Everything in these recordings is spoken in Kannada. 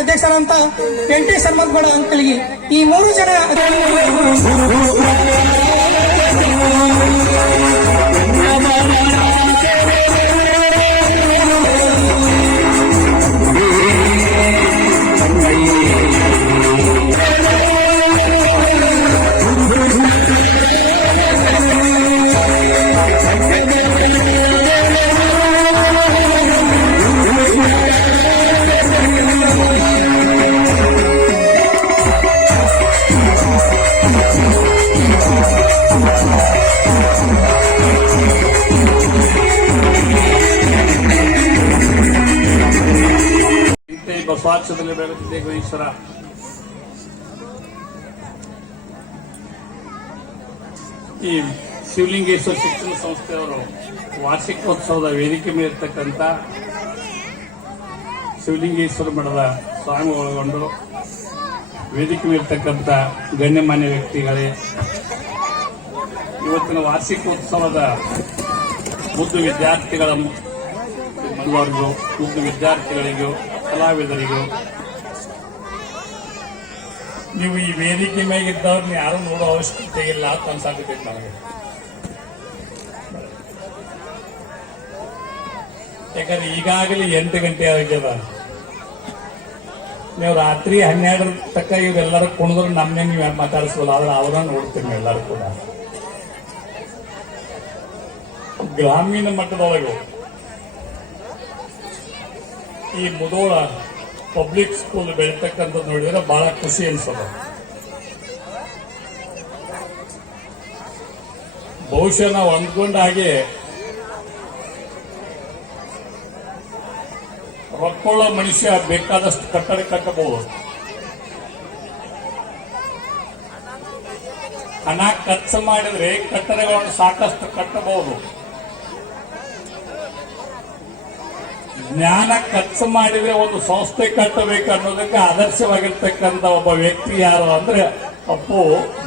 ಅಧ್ಯಕ್ಷರಂತ NT ಸರ್ಮತ್ಗೌಡ ಅಂಕಲ್ಗೆ ಈ 3 ಜನ ಬಸವಾಕ್ಷದಲ್ಲಿ ಬೆಳೆಯುತ್ತಿದ್ದೆ ಗಣೇಶ್ವರ. ಈ ಶಿವಲಿಂಗೇಶ್ವರ ಶಿಕ್ಷಣ ಸಂಸ್ಥೆಯವರು ವಾರ್ಷಿಕೋತ್ಸವದ ವೇದಿಕೆ ಮೇಲಿರ್ತಕ್ಕಂಥ ಶಿವಲಿಂಗೇಶ್ವರ ಮಠದ ಸ್ವಾಮಿ ಒಳಗೊಂಡು ವೇದಿಕೆ ಮೇಲಿರ್ತಕ್ಕಂಥ ಗಣ್ಯಮಾನ್ಯ ವ್ಯಕ್ತಿಗಳೇ, ಇವತ್ತಿನ ವಾರ್ಷಿಕೋತ್ಸವದ ಮುದ್ದು ವಿದ್ಯಾರ್ಥಿಗಳ ಮನವರಿಗೂ, ಮುದ್ದು ವಿದ್ಯಾರ್ಥಿಗಳಿಗೂ, ಕಲಾವಿದರಿಗೂ, ನೀವು ಈ ವೇದಿಕೆ ಮೇಗಿದ್ದವ್ರನ್ನ ಯಾರು ನೋಡೋ ಅವಶ್ಯಕತೆ ಇಲ್ಲ ಅಂತ ಅನ್ಸಾಕತೈತೆ ನನಗೆ. ಯಾಕಂದ್ರೆ ಈಗಾಗಲೇ 8 ಗಂಟೆ ಆಗ್ಯದ. ನೀವು ರಾತ್ರಿ 12 ತಕ್ಕ ಇವರೆಲ್ಲರೂ ಕುಣಿದ್ರು ನಮ್ಮನ್ನೇ ನೀವು ಮಾತಾಡಿಸ್ಬೋದು, ಆದ್ರೆ ಅವ್ರನ್ನ ನೋಡ್ತೀವಿ ಎಲ್ಲರೂ ಕೂಡ. ಗ್ರಾಮೀಣ ಮಟ್ಟದೊಳಗೂ ಈ ಮುಧೋಳ ಪಬ್ಲಿಕ್ ಸ್ಕೂಲ್ ಬೆಳೀತಕ್ಕಂಥದ್ದು ನೋಡಿದ್ರೆ ಬಹಳ ಖುಷಿ ಅನ್ಸದ. ಬಹುಶಃ ನಾವು ಅಂದ್ಕೊಂಡ ಹಾಗೆ ರೊಕ್ಕುಳ್ಳ ಮನುಷ್ಯ ಬೇಕಾದಷ್ಟು ಕಟ್ಟಡ ಕಟ್ಟಬಹುದು, ಹಣ ಖರ್ಚು ಮಾಡಿದ್ರೆ ಕಟ್ಟಡಗಳನ್ನು ಸಾಕಷ್ಟು ಕಟ್ಟಬಹುದು. ಜ್ಞಾನ ಖರ್ಚು ಮಾಡಿದ್ರೆ ಒಂದು ಸಂಸ್ಥೆ ಕಟ್ಟಬೇಕು ಅನ್ನೋದಕ್ಕೆ ಆದರ್ಶವಾಗಿರ್ತಕ್ಕಂಥ ಒಬ್ಬ ವ್ಯಕ್ತಿ ಯಾರು ಅಂದ್ರೆ ಅಪ್ಪು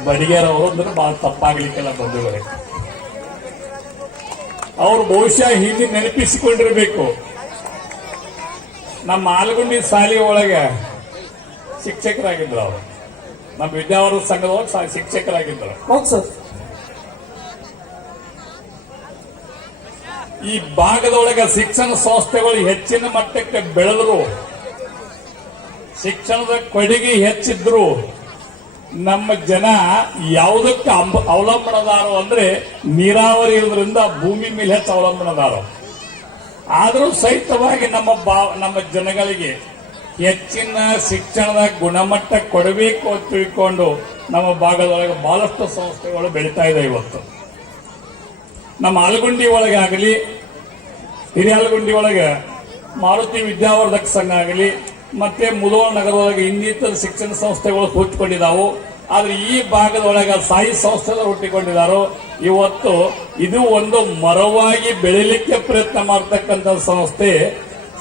ಬಡಿಗೇರವರು ಅಂದ್ರೆ ಬಹಳ ತಪ್ಪಾಗ್ಲಿಕ್ಕೆಲ್ಲ ಬಂದಿದ್ದಾರೆ. ಅವರು ಬಹುಶಃ ಹೀಗೆ ನೆನಪಿಸಿಕೊಂಡಿರಬೇಕು. ನಮ್ಮ ಆಲಗುಂಡಿ ಶಾಲೆ ಒಳಗೆ ಶಿಕ್ಷಕರಾಗಿದ್ರು ಅವರು, ನಮ್ಮ ವಿದ್ಯಾವರ್ಧಕ ಸಂಘದೊಳಗೆ ಶಿಕ್ಷಕರಾಗಿದ್ದರು. ಈ ಭಾಗದೊಳಗೆ ಶಿಕ್ಷಣ ಸಂಸ್ಥೆಗಳು ಹೆಚ್ಚಿನ ಮಟ್ಟಕ್ಕೆ ಬೆಳೆದ್ರು, ಶಿಕ್ಷಣದ ಕೊಡುಗೆ ಹೆಚ್ಚಿದ್ರು, ನಮ್ಮ ಜನ ಯಾವುದಕ್ಕೆ ಅವಲಂಬನದಾರು ಅಂದ್ರೆ ನೀರಾವರಿ ಇರೋದ್ರಿಂದ ಭೂಮಿ ಮೇಲೆ ಹೆಚ್ಚು ಅವಲಂಬನದಾರು. ಆದರೂ ಸಹಿತವಾಗಿ ನಮ್ಮ ಜನಗಳಿಗೆ ಹೆಚ್ಚಿನ ಶಿಕ್ಷಣದ ಗುಣಮಟ್ಟ ಕೊಡಬೇಕು ಅಂತ ತಿಳ್ಕೊಂಡು ನಮ್ಮ ಭಾಗದೊಳಗೆ ಬಹಳಷ್ಟು ಸಂಸ್ಥೆಗಳು ಬೆಳೀತಾ ಇದೆ. ಇವತ್ತು ನಮ್ಮ ಆಲಗುಂಡಿ ಒಳಗೆ ಆಗಲಿ, ಹಿರಿಯಾಲಗುಂಡಿ ಒಳಗೆ ಮಾರುತಿ ವಿದ್ಯಾವರ್ಧಕ ಸಂಘ ಆಗಲಿ, ಮತ್ತೆ ಮುಧೋಳ ನಗರದೊಳಗೆ ಇನ್ನಿತರ ಶಿಕ್ಷಣ ಸಂಸ್ಥೆಗಳು ಹುಟ್ಟಿಕೊಂಡಿದ್ದಾವು. ಆದ್ರೆ ಈ ಭಾಗದೊಳಗೆ ಸಾಯಿ ಸಂಸ್ಥೆಗಳು ಹುಟ್ಟಿಕೊಂಡಿದ್ದಾರೋ. ಇವತ್ತು ಇದು ಒಂದು ಮರವಾಗಿ ಬೆಳಿಲಿಕ್ಕೆ ಪ್ರಯತ್ನ ಮಾಡತಕ್ಕಂಥ ಸಂಸ್ಥೆ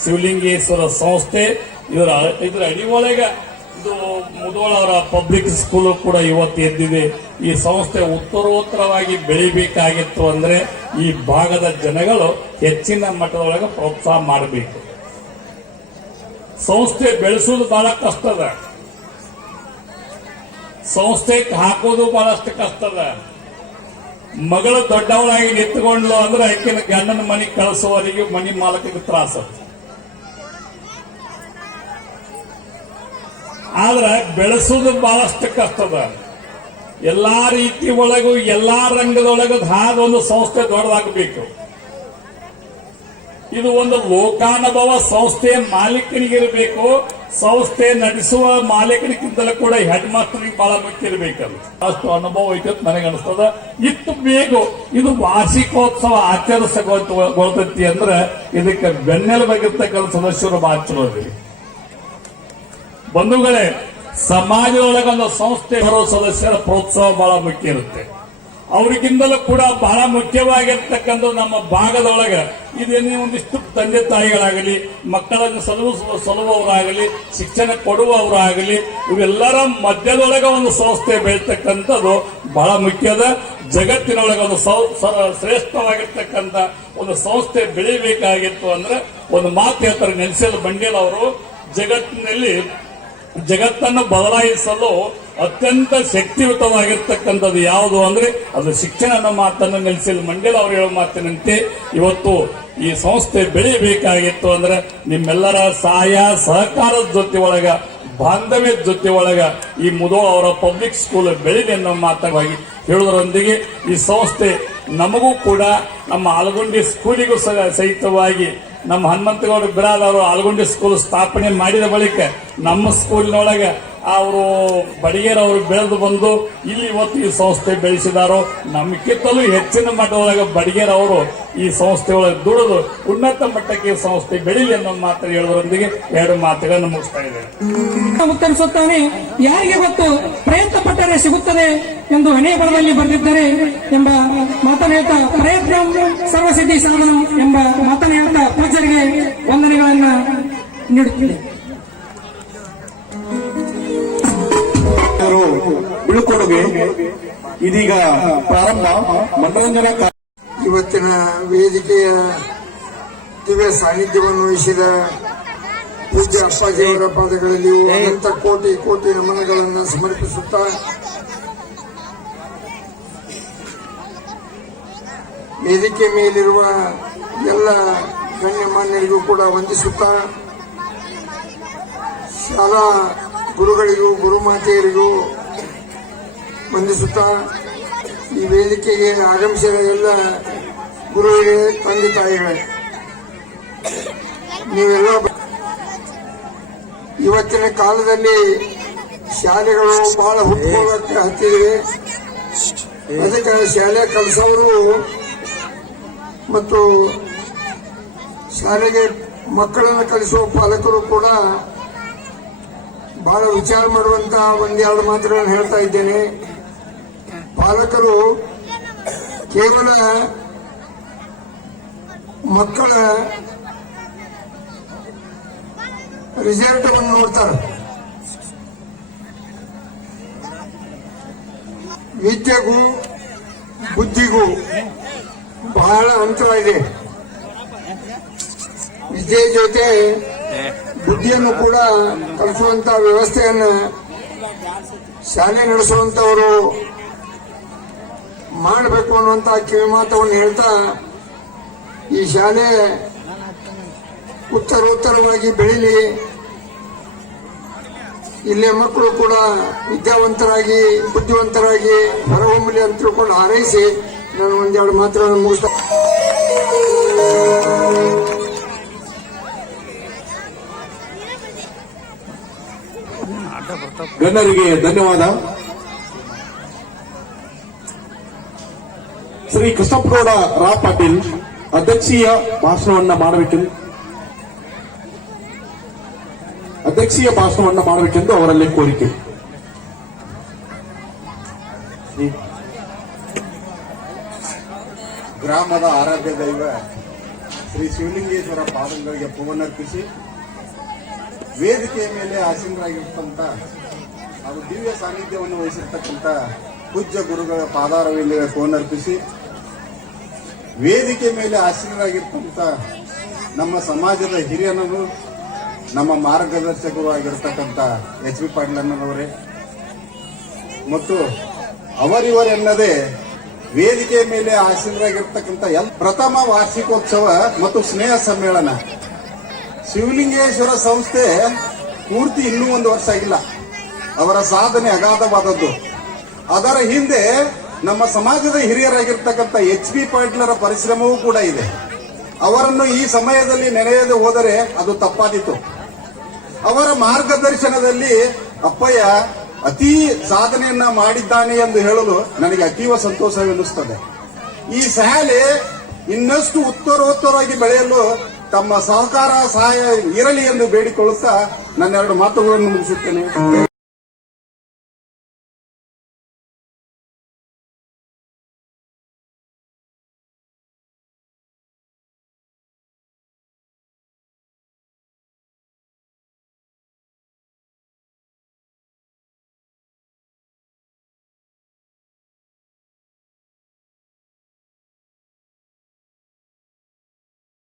ಶಿವಲಿಂಗೇಶ್ವರ ಸಂಸ್ಥೆ. ಇದರ ಅಡಿ ಒಳಗೆ ಇದು ಮುಧೋಳ ಅವರ ಪಬ್ಲಿಕ್ ಸ್ಕೂಲ್ ಕೂಡ ಇವತ್ತು ಎದ್ದಿದೆ. ಈ ಸಂಸ್ಥೆ ಉತ್ತರೋತ್ತರವಾಗಿ ಬೆಳಿಬೇಕಾಗಿತ್ತು ಅಂದ್ರೆ ಈ ಭಾಗದ ಜನಗಳು ಹೆಚ್ಚಿನ ಮಟ್ಟದೊಳಗೆ ಪ್ರೋತ್ಸಾಹ ಮಾಡಬೇಕು. ಸಂಸ್ಥೆ ಬೆಳೆಸೋದು ಬಹಳ ಕಷ್ಟದ, ಸಂಸ್ಥೆಗೆ ಹಾಕೋದು ಬಹಳಷ್ಟು ಕಷ್ಟದ. ಮಗಳು ದೊಡ್ಡವಳಾಗಿ ನಿಂತುಕೊಂಡ್ಲು ಅಂದ್ರೆ ಆಕಿನ ಗಂಡನ ಮನೆಗೆ ಕಳಿಸುವವರಿಗೆ ಮನಿ ಮಾಲಕಿಗೆ ತ್ರಾಸ. ಆದ್ರೆ ಬೆಳೆಸೋದು ಬಹಳಷ್ಟು ಕಷ್ಟದ. ಎಲ್ಲಾ ರೀತಿ ಒಳಗೂ ಎಲ್ಲಾ ರಂಗದೊಳಗೂ ಒಂದು ಸಂಸ್ಥೆ ದೊಡ್ಡದಾಗಬೇಕು. ಇದು ಒಂದು ಲೋಕಾನುಭವ ಸಂಸ್ಥೆ ಮಾಲೀಕನಿಗಿರಬೇಕು. ಸಂಸ್ಥೆ ನಡೆಸುವ ಮಾಲೀಕನಿಗಿಂತಲೂ ಕೂಡ ಹೆಡ್ ಮಾಸ್ಟರ್ಗೆ ಬಹಳ ಮುಖ್ಯ ಇರಬೇಕಲ್ಲ. ಅಷ್ಟು ಅನುಭವ ಐತೆ ಅಂತ ನನಗೆ ಅನಿಸ್ತದ. ಇತ್ತು ಬೇಕು ಇದು ವಾರ್ಷಿಕೋತ್ಸವ ಆಚರಿಸಗೊಳ್ತೈತಿ ಅಂದ್ರೆ ಇದಕ್ಕೆ ಬೆನ್ನೆಲುಬಾಗಿರ್ತಕ್ಕಂಥ ಸದಸ್ಯರು ಬಹಳ ಚಲೋ ಇದ್ದೀವಿ. ಬಂಧುಗಳೇ, ಸಮಾಜದೊಳಗೆ ಒಂದು ಸಂಸ್ಥೆ ಬರೋ ಸದಸ್ಯರ ಪ್ರೋತ್ಸಾಹ ಬಹಳ ಮುಖ್ಯ ಇರುತ್ತೆ. ಅವರಿಗಿಂತಲೂ ಕೂಡ ಬಹಳ ಮುಖ್ಯವಾಗಿರ್ತಕ್ಕಂಥ ನಮ್ಮ ಭಾಗದೊಳಗೆ ಇದೇನೇ ಒಂದಿಷ್ಟು ತಂದೆ ತಾಯಿಗಳಾಗಲಿ, ಮಕ್ಕಳನ್ನು ಸಲುವವರಾಗಲಿ, ಶಿಕ್ಷಣ ಕೊಡುವವರಾಗಲಿ, ಇವೆಲ್ಲರ ಮಧ್ಯದೊಳಗೆ ಒಂದು ಸಂಸ್ಥೆ ಬೆಳೀತಕ್ಕಂಥದ್ದು ಬಹಳ ಮುಖ್ಯದ. ಜಗತ್ತಿನೊಳಗೆ ಒಂದು ಶ್ರೇಷ್ಠವಾಗಿರ್ತಕ್ಕಂಥ ಒಂದು ಸಂಸ್ಥೆ ಬೆಳಿಬೇಕಾಗಿತ್ತು ಅಂದ್ರೆ ಒಂದು ಮಾತು ಹೇಳ್ತಾರೆ ನೆನ್ಸಲ್ ಬಂಡೇಲ್ ಅವರು, ಜಗತ್ತನ್ನು ಬದಲಾಯಿಸಲು ಅತ್ಯಂತ ಶಕ್ತಿಯುತವಾಗಿರ್ತಕ್ಕಂಥದ್ದು ಯಾವುದು ಅಂದ್ರೆ ಅದು ಶಿಕ್ಷಣ ಅನ್ನೋ ಮಾತನ್ನು ನೆಲೆಸಿಲ್ ಮಂಡೇಲ ಅವರು ಹೇಳೋ ಮಾತಿನಂತೆ ಇವತ್ತು ಈ ಸಂಸ್ಥೆ ಬೆಳಿಬೇಕಾಗಿತ್ತು ಅಂದ್ರೆ ನಿಮ್ಮೆಲ್ಲರ ಸಹಾಯ ಸಹಕಾರದ ಜೊತೆ ಒಳಗ ಬಾಂಧವ್ಯದ ಜೊತೆ ಒಳಗ ಈ ಮುಧೋಳ ಅವರ ಪಬ್ಲಿಕ್ ಸ್ಕೂಲ್ ಬೆಳಿದೆ ಅನ್ನೋ ಮಾತವಾಗಿ ಹೇಳುವುದರೊಂದಿಗೆ ಈ ಸಂಸ್ಥೆ ನಮಗೂ ಕೂಡ ನಮ್ಮ ಆಲಗುಂಡಿ ಸ್ಕೂಲಿಗೂ ಸಹಿತವಾಗಿ ನಮ್ಮ ಹನುಮಂತಗೌಡ ಬಿರಾದ್ ಅವರು ಆಲಗುಂಡಿ ಸ್ಕೂಲ್ ಸ್ಥಾಪನೆ ಮಾಡಿದ ಬಳಿಕ ನಮ್ಮ ಸ್ಕೂಲಿನೊಳಗೆ ಅವರು ಬಡಿಗೇರ್ ಅವರು ಬೆಳೆದು ಬಂದು ಇಲ್ಲಿ ಇವತ್ತು ಈ ಸಂಸ್ಥೆ ಬೆಳೆಸಿದಾರೋ ನಮ್ಗಿಂತಲೂ ಹೆಚ್ಚಿನ ಮಟ್ಟದೊಳಗೆ ಬಡಿಗೇರ್ ಅವರು ಈ ಸಂಸ್ಥೆ ಒಳಗೆ ದುಡಿದು ಉನ್ನತ ಮಟ್ಟಕ್ಕೆ ಈ ಸಂಸ್ಥೆ ಬೆಳೀಲಿ ಅನ್ನೋ ಮಾತು ಹೇಳೋದ್ರೊಂದಿಗೆ 2 ಮಾತುಗಳನ್ನು ಮುಗಿಸ್ತಾ ಇದ್ದೇನೆ. ಉತ್ತರಿಸುತ್ತಾನೆ, ಯಾರಿಗೆ ಗೊತ್ತು ಪ್ರಯತ್ನ ಪಟ್ಟರೆ ಸಿಗುತ್ತದೆ ಎಂದು ಹಣೆ ಬರದಲ್ಲಿ ಬರೆದಿದ್ದಾರೆ ಎಂಬ ಮಾತನ್ನು ಹೇಳ್ತಾ ಪ್ರಯತ್ನ ಸರ್ವಸಿದ್ಧಿ ಸಾಧನ ಎಂಬ ಮಾತನ್ನು ಹೇಳ್ತಾ ಪೂಜ್ಯರಿಗೆ ವಂದನೆಗಳನ್ನ ನೀಡುತ್ತಿದೆ. ಬೀಳ್ಕೊಡುಗೆ ಇದೀಗ ಪ್ರಾರಂಭ. ಮನರಂಜನಾ ಇವತ್ತಿನ ವೇದಿಕೆಯ ದಿವ್ಯ ಸಾನ್ನಿಧ್ಯವನ್ನು ವಹಿಸಿದ ಪೂಜ್ಯ ಅಪ್ಪಾಜಿಯವರ ಪಾದಗಳಲ್ಲಿ ಅನಂತ ಕೋಟಿ ಕೋಟಿ ನಮನಗಳನ್ನು ಸಮರ್ಪಿಸುತ್ತಾ ವೇದಿಕೆ ಮೇಲಿರುವ ಎಲ್ಲ ಗಣ್ಯಮಾನ್ಯರಿಗೂ ಕೂಡ ವಂದಿಸುತ್ತಾ ಶಾಲಾ ಗುರುಗಳಿಗೂ ಗುರುಮಾತೆಯರಿಗೂ ವಂದಿಸುತ್ತಾ ಈ ವೇದಿಕೆಗೆ ಆಗಮಿಸಿದ ಎಲ್ಲ ಗುರುವಿಗೆ ತಂದೆ ತಾಯಿಗಳೇ, ನೀವೆಲ್ಲ ಇವತ್ತಿನ ಕಾಲದಲ್ಲಿ ಶಾಲೆಗಳು ಬಹಳ ಹುಟ್ಟುಕೊಳ್ಳಕ್ಕೆ ಹತ್ತಿವೆ. ಅದಕ್ಕೆ ಶಾಲೆ ಕಲಿಸೋರು ಮತ್ತು ಶಾಲೆಗೆ ಮಕ್ಕಳನ್ನು ಕಲಿಸುವ ಪಾಲಕರು ಕೂಡ ಬಹಳ ವಿಚಾರ ಮಾಡುವಂತ 1-2 ಮಾತುಗಳನ್ನು ಹೇಳ್ತಾ ಇದ್ದೇನೆ. ಪಾಲಕರು ಕೇವಲ ಮಕ್ಕಳ ರಿಸಲ್ಟ್ ಅನ್ನು ನೋಡ್ತಾರೆ. ವಿದ್ಯೆಗೂ ಬುದ್ಧಿಗೂ ಬಹಳ ಅಂತರ ಇದೆ. ವಿದ್ಯೆ ಜೊತೆ ಬುದ್ಧಿಯನ್ನು ಕೂಡ ಕಲಿಸುವಂತ ವ್ಯವಸ್ಥೆಯನ್ನು ಶಾಲೆ ನಡೆಸುವಂತವರು ಮಾಡಬೇಕು ಅನ್ನುವಂತ ಕಿವಿಮಾತವನ್ನು ಹೇಳ್ತಾ ಈ ಶಾಲೆ ಉತ್ತರೋತ್ತರವಾಗಿ ಬೆಳೀಲಿ, ಇಲ್ಲಿಯ ಮಕ್ಕಳು ಕೂಡ ವಿದ್ಯಾವಂತರಾಗಿ ಬುದ್ಧಿವಂತರಾಗಿ ಹೊರಹೊಮ್ಮಲಿ ಅಂತ ತಿಳ್ಕೊಂಡು ಹಾರೈಸಿ ನಾನು 1-2 ಮಾತುಗಳನ್ನು ಮುಗಿಸ್ತಾ ಗಣ್ಯರಿಗೆ ಧನ್ಯವಾದ. ಶ್ರೀ ಕೃಷ್ಣಪ್ಪಗೌಡ ರಾ ಪಾಟೀಲ್ ಅಧ್ಯಕ್ಷೀಯ ಭಾಷಣವನ್ನ ಮಾಡಬೇಕೆಂದು ಅವರಲ್ಲಿ ಕೋರಿಕೆ. ಗ್ರಾಮದ ಆರಾಧ್ಯ ದೈವ ಶ್ರೀ ಶಿವಲಿಂಗೇಶ್ವರ ಪಾದಗಳಿಗೆ ಪೂವನ್ನರ್ಪಿಸಿ ವೇದಿಕೆಯ ಮೇಲೆ ಆಸೀನರಾಗಿರ್ತಕ್ಕಂಥ ಹಾಗೂ ದಿವ್ಯ ಸಾನ್ನಿಧ್ಯವನ್ನು ವಹಿಸಿರ್ತಕ್ಕಂಥ ಪೂಜ್ಯ ಗುರುಗಳ ಪಾದಾರವಿಂದ ಪೂವನ್ನರ್ಪಿಸಿ ವೇದಿಕೆ ಮೇಲೆ ಆಸೀನರಾಗಿರ್ತಕ್ಕಂಥ ನಮ್ಮ ಸಮಾಜದ ಹಿರಿಯನನ್ನು ನಮ್ಮ ಮಾರ್ಗದರ್ಶಕರು ಆಗಿರ್ತಕ್ಕಂಥ ಎಚ್.ಬಿ. ಪಾಟೀಲಣ್ಣನವರೇ ಮತ್ತು ಅವರಿವರೆನ್ನದೇ ವೇದಿಕೆ ಮೇಲೆ ಆಸೀನರಾಗಿರ್ತಕ್ಕಂಥ ಪ್ರಥಮ ವಾರ್ಷಿಕೋತ್ಸವ ಮತ್ತು ಸ್ನೇಹ ಸಮ್ಮೇಳನ ಶಿವಲಿಂಗೇಶ್ವರ ಸಂಸ್ಥೆ ಪೂರ್ತಿ ಇನ್ನೂ 1 ವರ್ಷ ಆಗಿಲ್ಲ. ಅವರ ಸಾಧನೆ ಅಗಾಧವಾದದ್ದು. ಅದರ ಹಿಂದೆ ನಮ್ಮ ಸಮಾಜದ ಹಿರಿಯರಾಗಿರ್ತಕ್ಕಂಥ ಎಚ್.ಬಿ. ಪಾಟೀಲರ ಪರಿಶ್ರಮವೂ ಕೂಡ ಇದೆ. ಅವರನ್ನು ಈ ಸಮಯದಲ್ಲಿ ನೆನೆಯದೆ ಹೋದರೆ ಅದು ತಪ್ಪಾದೀತು. ಅವರ ಮಾರ್ಗದರ್ಶನದಲ್ಲಿ ಅಪ್ಪಯ್ಯ ಅತೀ ಸಾಧನೆಯನ್ನ ಮಾಡಿದ್ದಾನೆ ಎಂದು ಹೇಳಲು ನನಗೆ ಅತೀವ ಸಂತೋಷವೆನ್ನಿಸುತ್ತದೆ. ಈ ಶಾಲೆ ಇನ್ನಷ್ಟು ಉತ್ತರೋತ್ತರವಾಗಿ ಬೆಳೆಯಲು ತಮ್ಮ ಸಹಕಾರ ಸಹಾಯ ಇರಲಿ ಎಂದು ಬೇಡಿಕೊಳ್ಳುತ್ತಾ ನನ್ನ 2 ಮಾತುಗಳನ್ನು ಮುಗಿಸುತ್ತೇನೆ.